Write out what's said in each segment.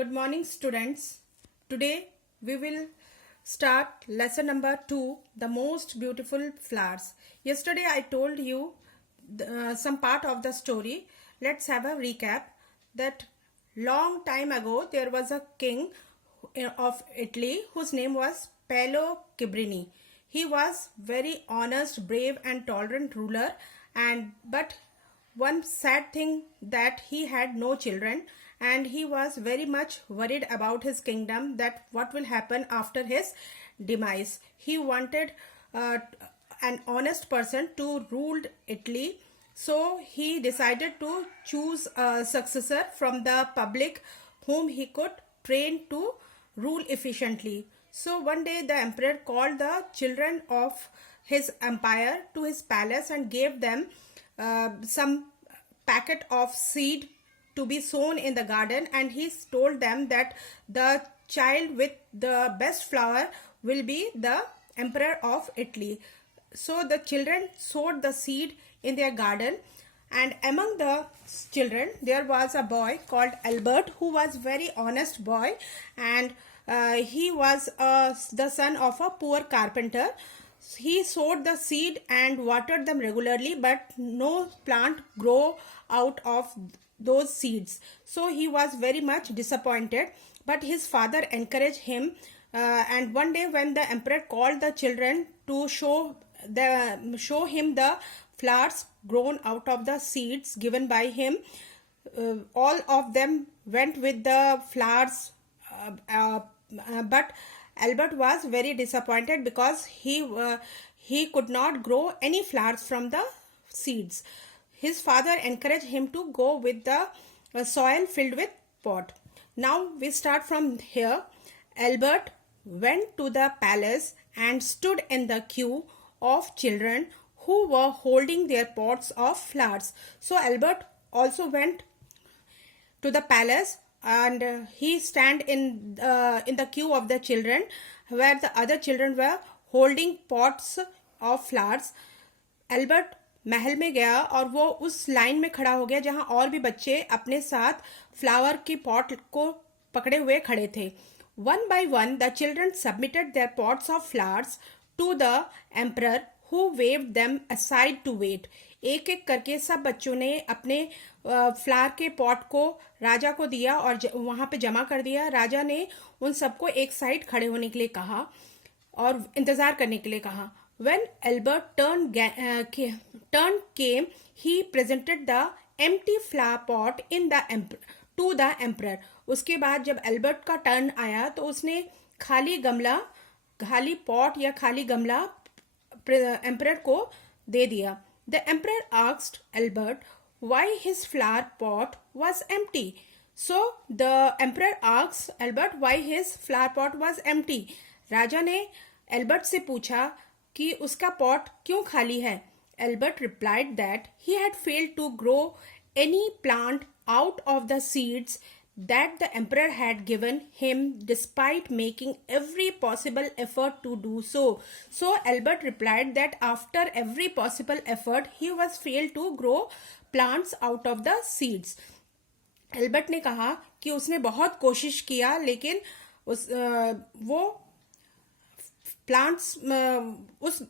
Good morning, students. Today we will start lesson number 2, the most beautiful flowers. Yesterday I told you some part of the story. Let's have a recap. That long time ago there was a king of Italy whose name was Paolo Cabrini. He was very honest, brave and tolerant ruler, and but one sad thing that he had no children, and he was very much worried about his kingdom, that what will happen after his demise. He wanted an honest person to rule Italy, so he decided to choose a successor from the public whom he could train to rule efficiently. So one day the emperor called the children of his empire to his palace and gave them some packet of seed to be sown in the garden, and he told them that the child with the best flower will be the emperor of Italy. So the children sowed the seed in their garden, and among the children there was a boy called Albert, who was very honest boy, and he was the son of a poor carpenter. He sowed the seed and watered them regularly, but no plant grew out of those seeds. So he was very much disappointed, but his father encouraged him, and one day when the emperor called the children to show him the flowers grown out of the seeds given by him, all of them went with the flowers, but Albert was very disappointed because he could not grow any flowers from the seeds. His father encouraged him to go with the soil filled with pot. Now we start from here. Albert went to the palace and stood in the queue of children who were holding their pots of flowers. So Albert also went to the palace, and he stand in the queue of the children where the other children were holding pots of flowers. Albert महल में गया और वो उस line में खड़ा हो गया जहां और भी बच्चे अपने साथ फ्लावर की पॉट को पकड़े हुए खड़े थे. One by one the children submitted their pots of flowers to the emperor who waved them aside to wait. एक एक करके सब बच्चों ने अपने फ्लावर के पॉट को राजा को दिया और वहां पे जमा कर दिया. राजा ने उन सबको एक साइड खड़े होने के लिए कहा और इंतजार करने के लिए कहा. When Albert turn came, he presented the empty flower pot to the emperor. उसके बाद जब एल्बर्ट का टर्न आया तो उसने खाली पॉट या खाली गमला एम्परर को दे दिया. The emperor asked Albert why his flower pot was empty. So the emperor asked Albert why his flower pot was empty. राजा ने एल्बर्ट से पूछा कि उसका पॉट क्यों खाली है. Albert replied that he had failed to grow any plant out of the seeds that the emperor had given him despite making every possible effort to do so. So Albert replied that after every possible effort he was failed to grow plants out of the seeds. Albert ने कहा कि उसने बहुत कोशिश किया, लेकिन वो plants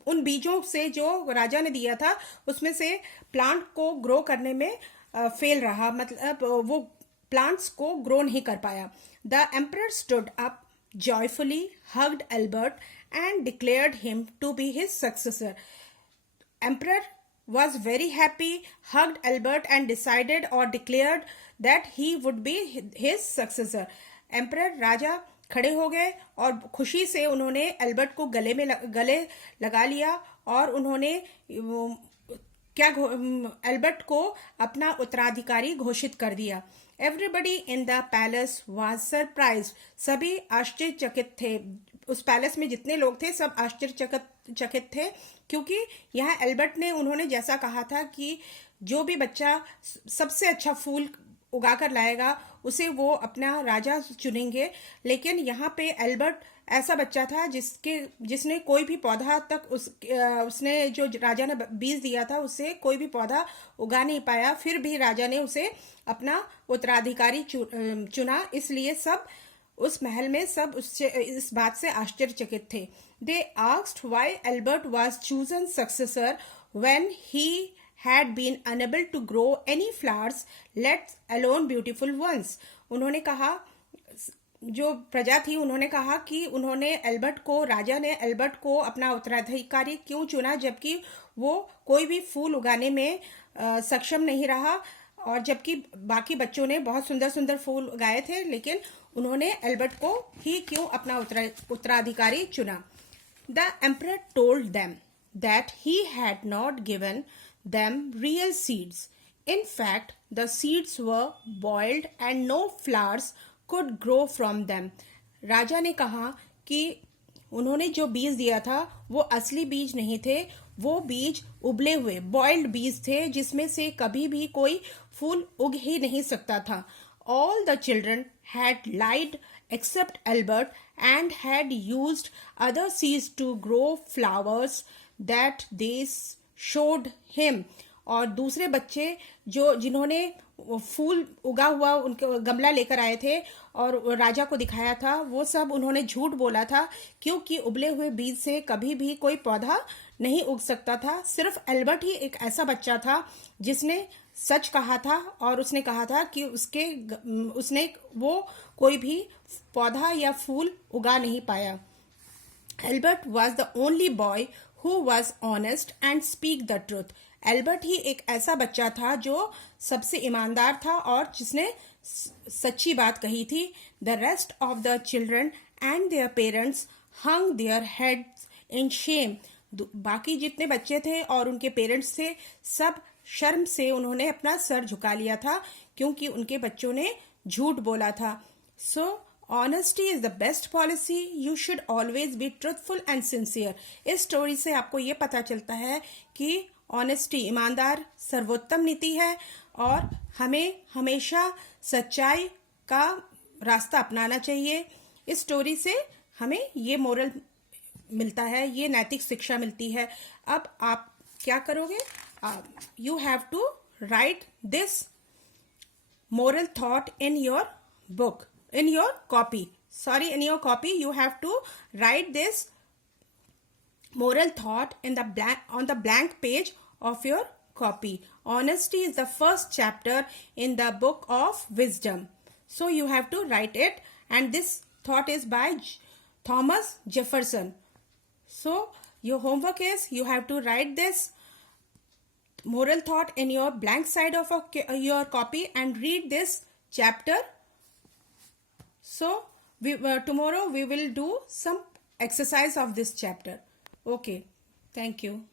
उन बीजों से जो राजा ने दिया था उसमें से प्लांट को ग्रो करने में फेल रहा, मतलब वो प्लांट्स को ग्रो नहीं कर पाया. The emperor stood up joyfully, hugged Albert and declared him to be his successor. Emperor was very happy, hugged Albert and decided or declared that he would be his successor. Emperor राजा खड़े हो गए और खुशी से उन्होंने Albert को गले लगा लिया और उन्होंने एल्बर्ट को अपना उत्तराधिकारी घोषित कर दिया. Everybody in the palace was surprised. सभी आश्चर्यचकित थे. उस पैलेस में जितने लोग थे सब आश्चर्यचकित थे, क्योंकि यहाँ एल्बर्ट ने उन्होंने जैसा कहा था कि जो भी बच्चा सबसे अच्छा फूल उगा कर लाएगा उसे वो अपना राजा चुनेंगे। लेकिन यहाँ पे एल्बर्ट ऐसा बच्चा था जिसने कोई भी पौधा तक उसने जो राजा ने बीज दिया था उससे कोई भी पौधा उगा नहीं पाया। फिर भी राजा ने उसे अपना उत्तराधिकारी चुना। इसलिए सब उस महल में सब उससे इस बात से आश्चर्यचकित थे। They asked why Albert was chosen successor when he had been unable to grow any flowers, let alone beautiful ones. उन्होंने कहा, जो प्रजा थी उन्होंने कहा कि राजा ने एल्बर्ट को अपना उत्तराधिकारी क्यों चुना, जबकि वो कोई भी फूल उगाने में सक्षम नहीं रहा, और जबकि बाकी बच्चों ने बहुत सुंदर सुंदर फूल उगाए थे, लेकिन उन्होंने एल्बर्ट को ही क्यों अपना उत्तराधिकारी चुना। The emperor told them that he had not given them real seeds. In fact, the seeds were boiled and no flowers could grow from them. राजा ने कहा कि उन्होंने जो बीज दिया था वो असली बीज नहीं थे, वो बीज उबले हुए बॉइल्ड बीज थे जिसमें से कभी भी कोई फूल उग ही नहीं सकता था। All the children had lied except Albert and had used other seeds to grow flowers that they showed him. और दूसरे बच्चे जिन्होंने फूल उगा हुआ उनके गमला लेकर आए थे और राजा को दिखाया था, वो सब उन्होंने झूठ बोला था, क्योंकि उबले हुए बीज से कभी भी कोई पौधा नहीं उग सकता था। सिर्फ एल्बर्ट ही एक ऐसा बच्चा था जिसने सच कहा था, और उसने कहा था कि उसने वो कोई भी पौधा या फूल उगा नहीं पाया। Albert was the only boy who was honest and speak the truth. Albert ही एक ऐसा बच्चा था जो सबसे ईमानदार था और जिसने सच्ची बात कही थी। The rest of the children and their parents hung their heads in shame. बाकी जितने बच्चे थे और उनके पेरेंट्स थे, सब शर्म से उन्होंने अपना सर झुका लिया था, क्योंकि उनके बच्चों ने झूठ बोला था। So Honesty is the best policy. You should always be truthful and sincere. इस स्टोरी से आपको ये पता चलता है कि ऑनेस्टी, ईमानदार, सर्वोत्तम नीति है, और हमें हमेशा सच्चाई का रास्ता अपनाना चाहिए। इस स्टोरी से हमें ये मोरल मिलता है, ये नैतिक शिक्षा मिलती है। अब आप क्या करोगे? You have to write this moral thought in your book, in your copy. In your copy, you have to write this moral thought on the blank page of your copy. Honesty is the first chapter in the book of wisdom. So you have to write it, and this thought is by Thomas Jefferson. So your homework is you have to write this moral thought in your blank side of your copy and read this chapter. So tomorrow we will do some exercise of this chapter. Okay, thank you.